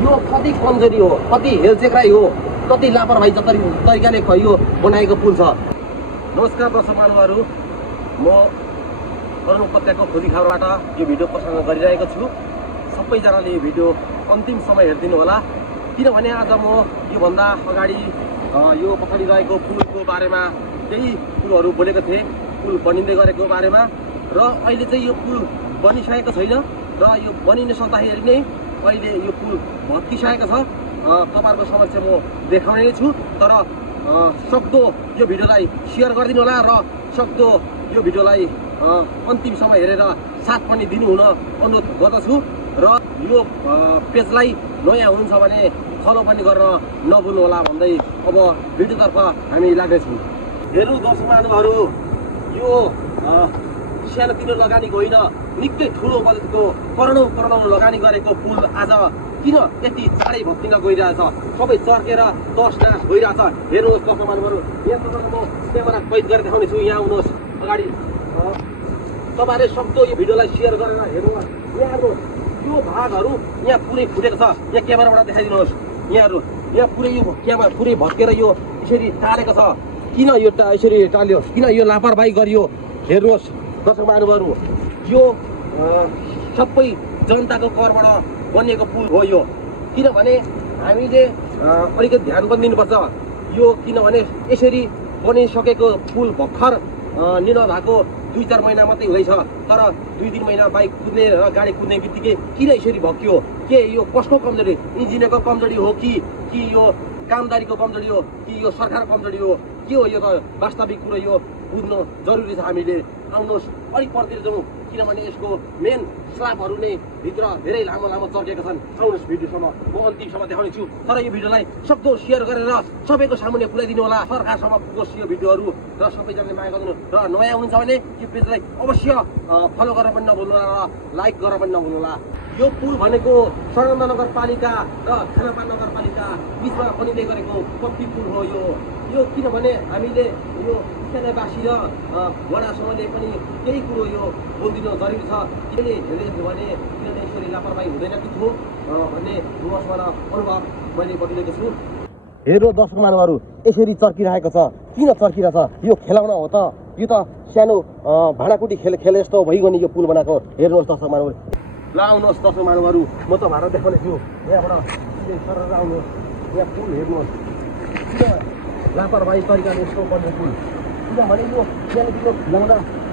यो कति कमजोरी हो, कति हेलचेक्राइ हो, कति लापरवाही तरिकाले यो बनाएको पुल छ। नमस्कार दर्शक महानुभावहरू, म अरुण उपत्यकाको खोजी खबरबाट यो भिडियो प्रसारण गरिरहेको छु। सबैजनाले यो भिडियो अन्तिम समय हेरिदिनु होला, किनभने आज म योभन्दा अगाडि यो पछाडि रहेको पुलको बारेमा केही कुरोहरू बोलेको थिएँ, पुल बनिँदै गरेको बारेमा। र अहिले चाहिँ यो पुल बनिसकेको छैन र यो बनिन सक्दाखेरि नै अहिले यो पुल भत्किसकेको छ। तपाईहरुको समक्ष म देखाउने नै छु, तर सक्दो यो भिडियोलाई शेयर गरिदिनु होला र सक्दो यो भिडियोलाई अन्तिम समय हेरेर साथ पनि दिनु हुन अनुरोध गर्दछु। र यो पेजलाई नयाँ हुनुहुन्छ भने फलो पनि गर्न नभुल्नु होला भन्दै अब भिडियोतर्फ हामी लाग्दैछौँ। हेर्नु दर्शक महानुभावहरू, यो सानोतिनो लगानीको होइन, निकै ठुलो बजेटको करोडौं लगानी गरेको पुल आज किन यति चाँडै भत्किन गइरहेछ, सबै चर्केर तस नास भइरहेछ। हेर्नुहोस् दर्शक महानुभावहरू, यहाँ तपाईँलाई म क्यामेरा कैद गरेर देखाउने छु। यहाँ आउनुहोस् अगाडि, तपाईँहरूले सक्दो यो भिडियोलाई सेयर गरेर हेर्नुहोस्। यहाँ हेर्नुहोस्, यो भागहरू यहाँ पुरै फुटेको छ। यहाँ क्यामेराबाट देखाइदिनुहोस्। यहाँ पुरै यो क्यामेरा पुरै भत्केर यो यसरी टालेको छ। किन यो यसरी टाल्यो, किन यो लापरवाही गरियो? हेर्नुहोस् दर्शक महानुभावहरू, यो सबै जनताको करबाट बनिएको पुल हो यो। किनभने हामीले अलिकति ध्यान पनि दिनुपर्छ यो, किनभने यसरी बनिसकेको पुल भर्खर निर्णय भएको 2-4 महिना मात्रै हुँदैछ, तर 2-3 महिना बाइक कुद्ने र गाडी कुद्ने बित्तिकै किन यसरी भत्कियो? के यो कसको कमजोरी, इन्जिनियरको कमजोरी हो कि यो कामदारीको कमजोरी हो कि यो सरकारको कमजोरी हो? के हो यो त वास्तविक कुरो? यो बुझ्नु जरुरी छ। हामीले आउनुहोस् अलिक परतिर जाउँ, किनभने यसको मेन स्लाबहरू नै भित्र धेरै लामो चर्केका छन्। आउनुहोस् भिडियोसम्म, म अन्तिमसम्म देखाउने छु। तर यो भिडियोलाई सक्दो सेयर गरेर सबैको सामुन्ने पुर्याइदिनु होला, सरकारसम्म पुगोस् यो भिडियोहरू। र सबैजनाले माया गर्नु, र नयाँ हुनुहुन्छ भने यो पेजलाई अवश्य फलो गरेर पनि नभुल्नु होला र लाइक गरेर पनि नभुल्नु होला। यो पुल भनेको सडक नगरपालिका र खानापा नगरपालिका बिचमा बनिँदै गरेको पक्की पुल हो यो। किनभने हामीले यो स्थानीयवासी र वडासँगले पनि केही कुरो यो बोलिदिनु जरुरी छ। किनले हेर्दै भने किन यसरी लापरवाही हुँदैन कि थियो भन्ने मसँग अनुभव मैले बढिरहेको छु। हेर्नु दर्शक महानुभावहरू, यसरी चर्किरहेको छ। किन चर्किरहेछ? यो खेलाउन हो त? यो त सानो भाँडाकुटी खेले जस्तो भइगयो नि यो पुल बनाएको। हेर्नुहोस् दर्शक महानुभावहरू, ल आउनुहोस् दर्शक महानुभावहरू, म त भाडा देखाउने छु। यहाँबाट सरेर आउनुहोस्, यहाँ पुल हेर्नुहोस्। किन लापरवाही तरिकाले यस्तो बन्ने पुल? किनभने यो सानोतिनो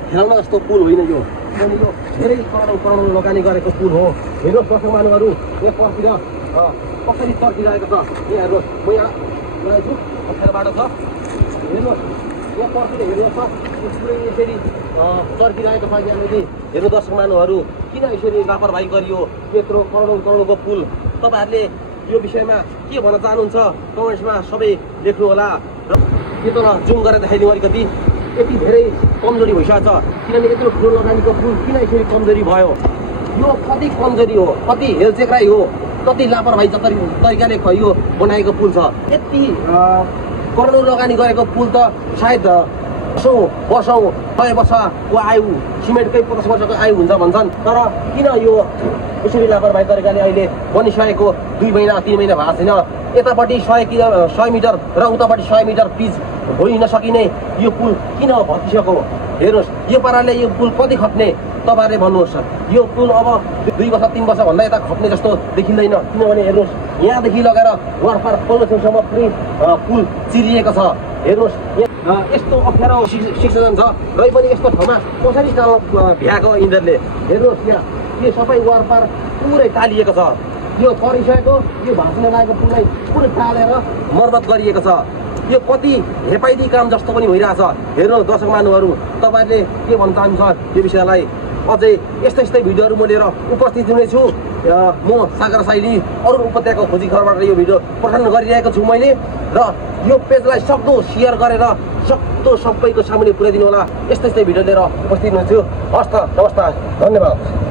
खेलाउन जस्तो पुल होइन यो, किनभने यो धेरै करोडौं लगानी गरेको पुल हो। हेर्नुहोस् दर्शक महानुभावहरू, यहाँ पर्तिर कसरी चर्किरहेको छ। यहाँ हेर्नुहोस्, म यहाँ छु, अप्ठ्यारो बाटो छ। हेर्नुहोस् यहाँ पर्तिर हेर्नुहोस् त, पुरै यसरी चर्किरहेको छ यहाँनिर। हेर्नु दर्शक महानुभावहरू, किन यसरी लापरवाही गरियो? यत्रो करोडौंको पुल। तपाईँहरूले यो विषयमा के भन्न चाहनुहुन्छ कमेन्ट्समा सबै लेख्नु होला। र यो त जुम गरेर देखाइदिउँ अलिकति, यति धेरै कमजोरी भइसकेको छ। किनभने यत्रो ठुलो लगानीको पुल किन यसरी कमजोरी भयो? यो कति कमजोरी हो, कति हेलचेक्राइ हो, कति लापरवाही तरिकाले यो बनाएको पुल छ। यति करोडौं लगानी गरेको पुल त सायद वर्षौं 100 वर्षको आयु, सिमेन्टकै 50 वर्षको आयु हुन्छ भन्छन्। तर किन यो यसरी लापरवाही तरिकाले अहिले बनिसकेको 2 महिना 3 महिना भएको छैन? यतापट्टि 100 मिटर र उतापट्टि 100 मिटर पिच होइन सकिने यो पुल किन भत्किसक्यो? हेर्नुहोस् यो पाराले यो पुल कति खप्ने तपाईँहरूले भन्नुहोस्। यो पुल अब 2 वर्ष 3 वर्ष भन्दा यता खप्ने जस्तो देखिँदैन। किनभने हेर्नुहोस् यहाँदेखि लगेर वरपार पल्लोछेउसम्म पुरै पुल चिरिएको छ। हेर्नुहोस् यस्तो अप्ठ्यारो सिचुएसन छ, र पनि यस्तो ठाउँमा कसरी भ्याएको इन्जिनियरले? हेर्नुहोस् यहाँ यो सबै वरपार पुरै टालिएको छ। यो परिसकेको यो भाँच्न लागेको पुललाई पुरै टालेर मर्मत गरिएको छ। यो कति हेपाइदी काम जस्तो पनि भइरहेछ। हेर्नु दर्शक महानुभावहरू, तपाईँहरूले के भन्न चाहनुहुन्छ यो विषयलाई? अझै यस्तै भिडियोहरू म लिएर उपस्थित हुनेछु। म सागर साइली अरुण उपत्यकाको खोजी खबरबाट यो भिडियो प्रसारण गरिरहेको छु मैले। र यो पेजलाई सक्दो सेयर गरेर सक्दो सबैको सामुन्ने पुर्याइदिनु होला। यस्तै भिडियो लिएर उपस्थित हुनेछु। हस् त, नमस्कार, धन्यवाद।